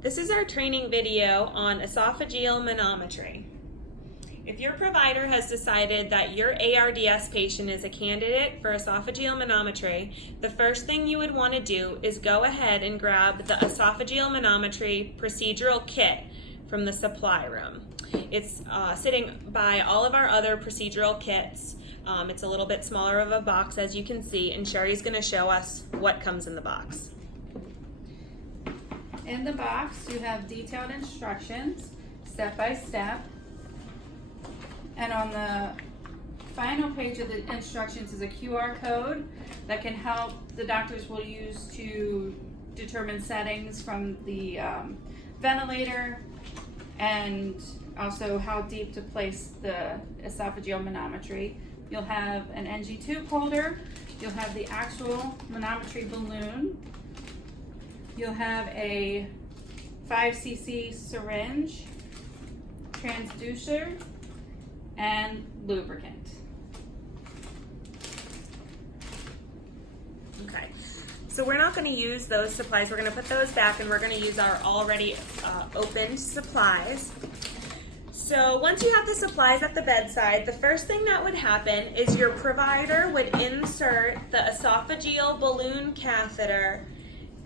This is our training video on esophageal manometry. If your provider has decided that your ARDS patient is a candidate for esophageal manometry, the first thing you would want to do is go ahead and grab the esophageal manometry procedural kit from the supply room. It's sitting by all of our other procedural kits. It's a little bit smaller of a box, as you can see, and Sherry's going to show us what comes in the box. In the box, you have detailed instructions, step by step. And on the final page of the instructions is a QR code that can help the doctors will use to determine settings from the ventilator, and also how deep to place the esophageal manometry. You'll have an NG tube holder. You'll have the actual manometry balloon. You'll have a 5 cc syringe, transducer, and lubricant. Okay, so we're not going to use those supplies. We're going to put those back and we're going to use our already opened supplies. So once you have the supplies at the bedside, the first thing that would happen is your provider would insert the esophageal balloon catheter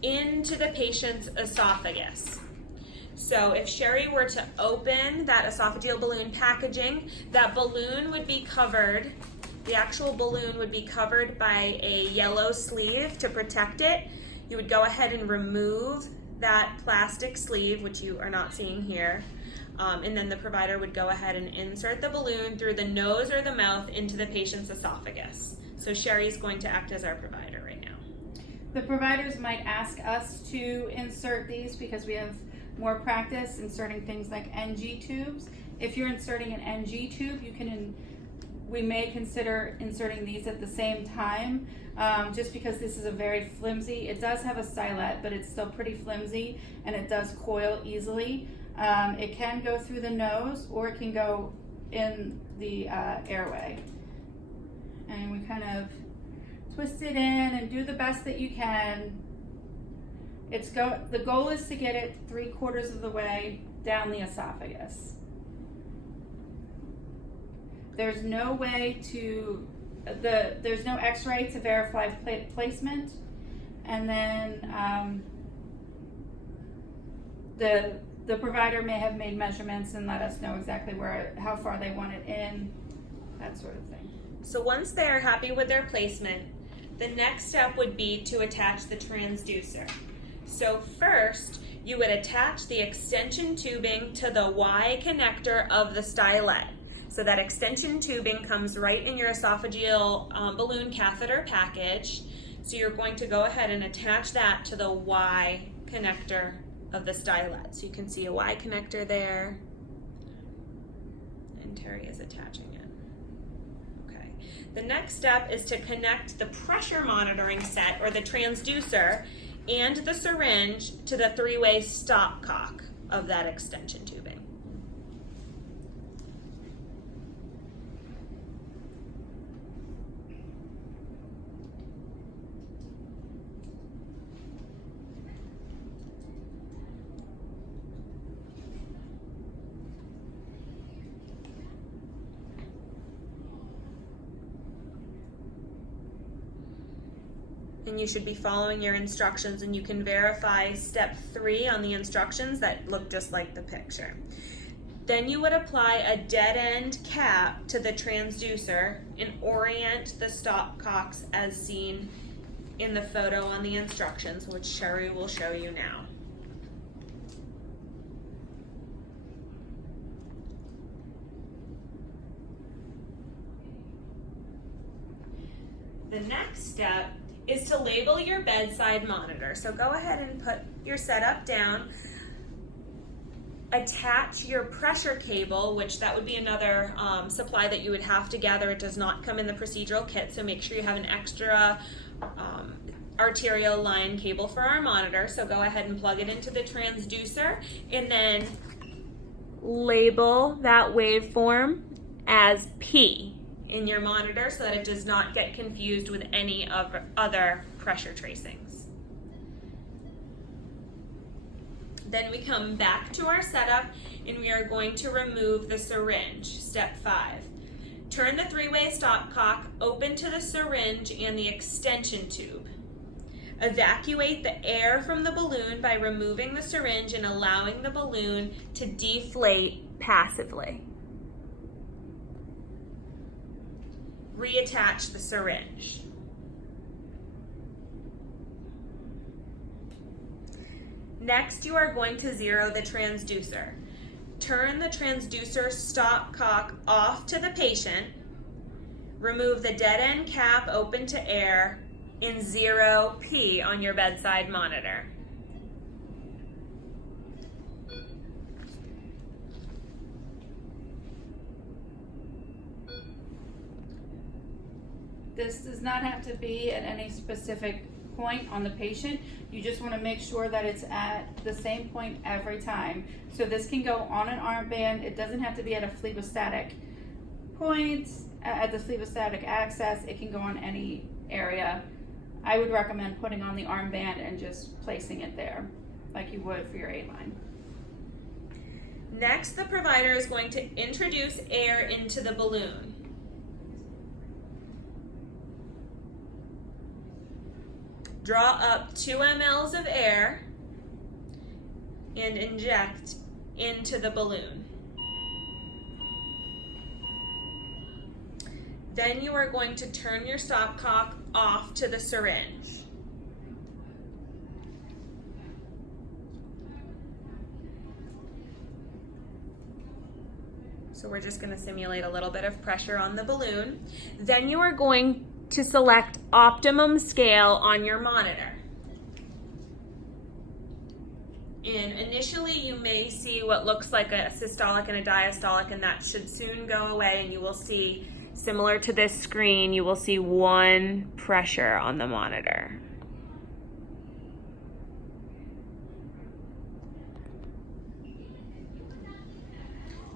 into the patient's esophagus. So if Sherry were to open that esophageal balloon packaging, that balloon would be covered, the actual balloon would be covered by a yellow sleeve to protect it. You would go ahead and remove that plastic sleeve, which you are not seeing here, and then the provider would go ahead and insert the balloon through the nose or the mouth into the patient's esophagus. So Sherry's going to act as our provider right now. The providers might ask us to insert these because we have more practice inserting things like NG tubes. If you're inserting an NG tube, we may consider inserting these at the same time, just because this is a very flimsy, it does have a stylet, but it's still pretty flimsy and it does coil easily. It can go through the nose or it can go in the airway. And we kind of twist it in and do the best that you can. The goal is to get it 3/4 of the way down the esophagus. There's no way to, there's no x-ray to verify placement. And then the provider may have made measurements and let us know exactly how far they want it in, that sort of thing. So once they're happy with their placement, the next step would be to attach the transducer. So first, you would attach the extension tubing to the Y connector of the stylet. So that extension tubing comes right in your esophageal balloon catheter package. So you're going to go ahead and attach that to the Y connector of the stylet. So you can see a Y connector there, and Terry is attaching it. Okay. The next step is to connect the pressure monitoring set, or the transducer, and the syringe to the 3-way stopcock of that extension tubing. And you should be following your instructions, and you can verify step 3 on the instructions that look just like the picture. Then you would apply a dead end cap to the transducer and orient the stopcocks as seen in the photo on the instructions, which Sherry will show you now. The next step is to label your bedside monitor. So go ahead and put your setup down. Attach your pressure cable, which that would be another supply that you would have to gather. It does not come in the procedural kit, so make sure you have an extra arterial line cable for our monitor. So go ahead and plug it into the transducer and then label that waveform as P in your monitor so that it does not get confused with any other pressure tracings. Then we come back to our setup and we are going to remove the syringe, step 5. Turn the 3-way stopcock open to the syringe and the extension tube. Evacuate the air from the balloon by removing the syringe and allowing the balloon to deflate passively. Reattach the syringe. Next, you are going to zero the transducer. Turn the transducer stopcock off to the patient. Remove the dead end cap open to air in 0P on your bedside monitor. This does not have to be at any specific point on the patient. You just want to make sure that it's at the same point every time. So this can go on an armband. It doesn't have to be at a phlebostatic point, at the phlebostatic access. It can go on any area. I would recommend putting on the armband and just placing it there like you would for your A-line. Next, the provider is going to introduce air into the balloon. Draw up 2 mLs of air and inject into the balloon. Then you are going to turn your stopcock off to the syringe. So we're just going to simulate a little bit of pressure on the balloon. Then you are going to select optimum scale on your monitor. And initially you may see what looks like a systolic and a diastolic, and that should soon go away, and you will see, similar to this screen, you will see 1 pressure on the monitor.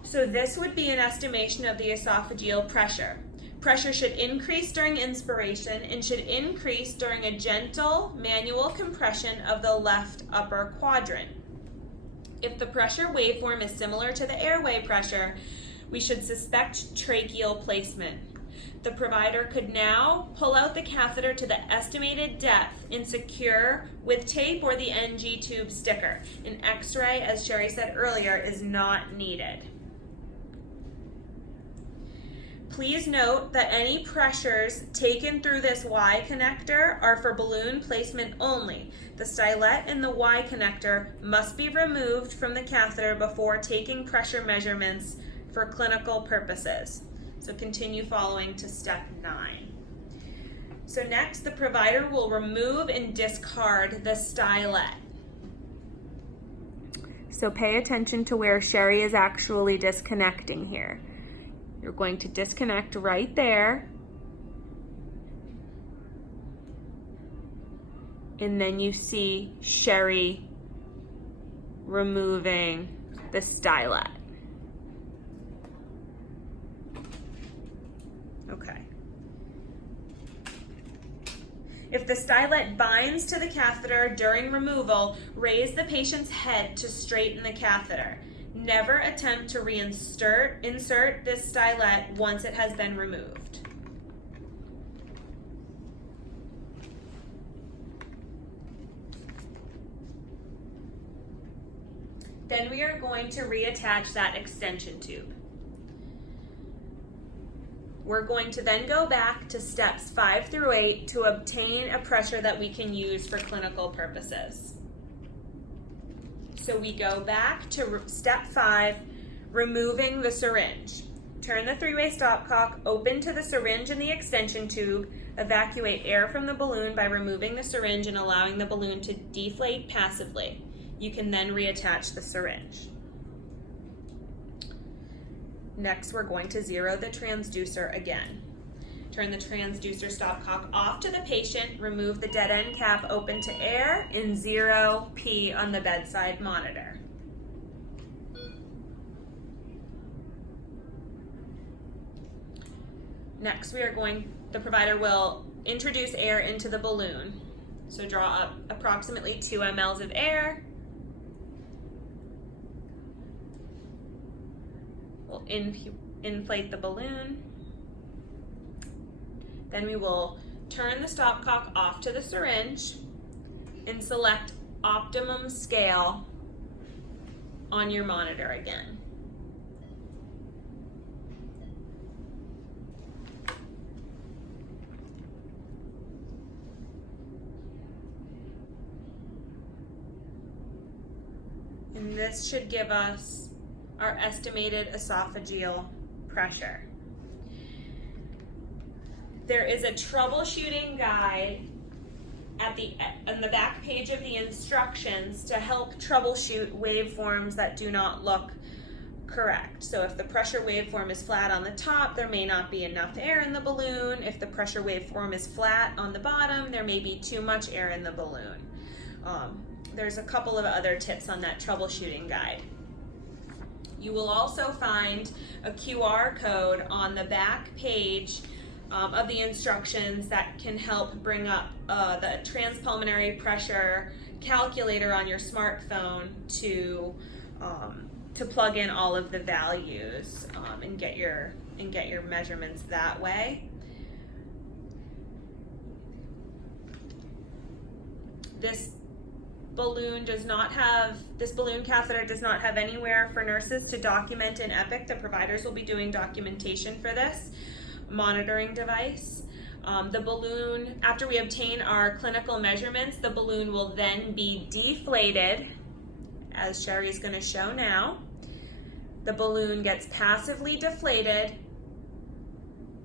So this would be an estimation of the esophageal pressure. Pressure should increase during inspiration and should increase during a gentle manual compression of the left upper quadrant. If the pressure waveform is similar to the airway pressure, we should suspect tracheal placement. The provider could now pull out the catheter to the estimated depth and secure with tape or the NG tube sticker. An X-ray, as Sherry said earlier, is not needed. Please note that any pressures taken through this Y connector are for balloon placement only. The stylet and the Y connector must be removed from the catheter before taking pressure measurements for clinical purposes. So continue following to step 9. So next, the provider will remove and discard the stylet. So pay attention to where Sherry is actually disconnecting here. You're going to disconnect right there. And then you see Sherry removing the stylet. Okay. If the stylet binds to the catheter during removal, raise the patient's head to straighten the catheter. Never attempt to insert this stylet once it has been removed. Then we are going to reattach that extension tube. We're going to then go back to steps 5 through 8 to obtain a pressure that we can use for clinical purposes. So we go back to step 5, removing the syringe. Turn the 3-way stopcock open to the syringe and the extension tube. Evacuate air from the balloon by removing the syringe and allowing the balloon to deflate passively. You can then reattach the syringe. Next, we're going to zero the transducer again. Turn the transducer stopcock off to the patient, remove the dead end cap open to air in 0P on the bedside monitor. Next, the provider will introduce air into the balloon. So draw up approximately 2 mLs of air We'll inflate the balloon. Then we will turn the stopcock off to the syringe and select optimum scale on your monitor again. And this should give us our estimated esophageal pressure. There is a troubleshooting guide on the back page of the instructions to help troubleshoot waveforms that do not look correct. So if the pressure waveform is flat on the top, there may not be enough air in the balloon. If the pressure waveform is flat on the bottom, there may be too much air in the balloon. There's a couple of other tips on that troubleshooting guide. You will also find a QR code on the back page of the instructions that can help bring up the transpulmonary pressure calculator on your smartphone to plug in all of the values and get your measurements that way. This balloon catheter does not have anywhere for nurses to document in Epic. The providers will be doing documentation for this monitoring device. The balloon, after we obtain our clinical measurements, the balloon will then be deflated, as Sherry's going to show now. The balloon gets passively deflated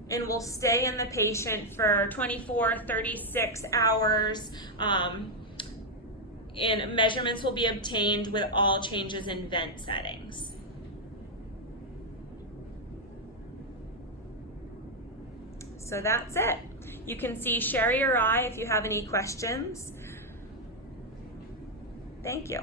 and will stay in the patient for 24, 36 hours. And measurements will be obtained with all changes in vent settings. So that's it. You can see Sherry or I if you have any questions. Thank you.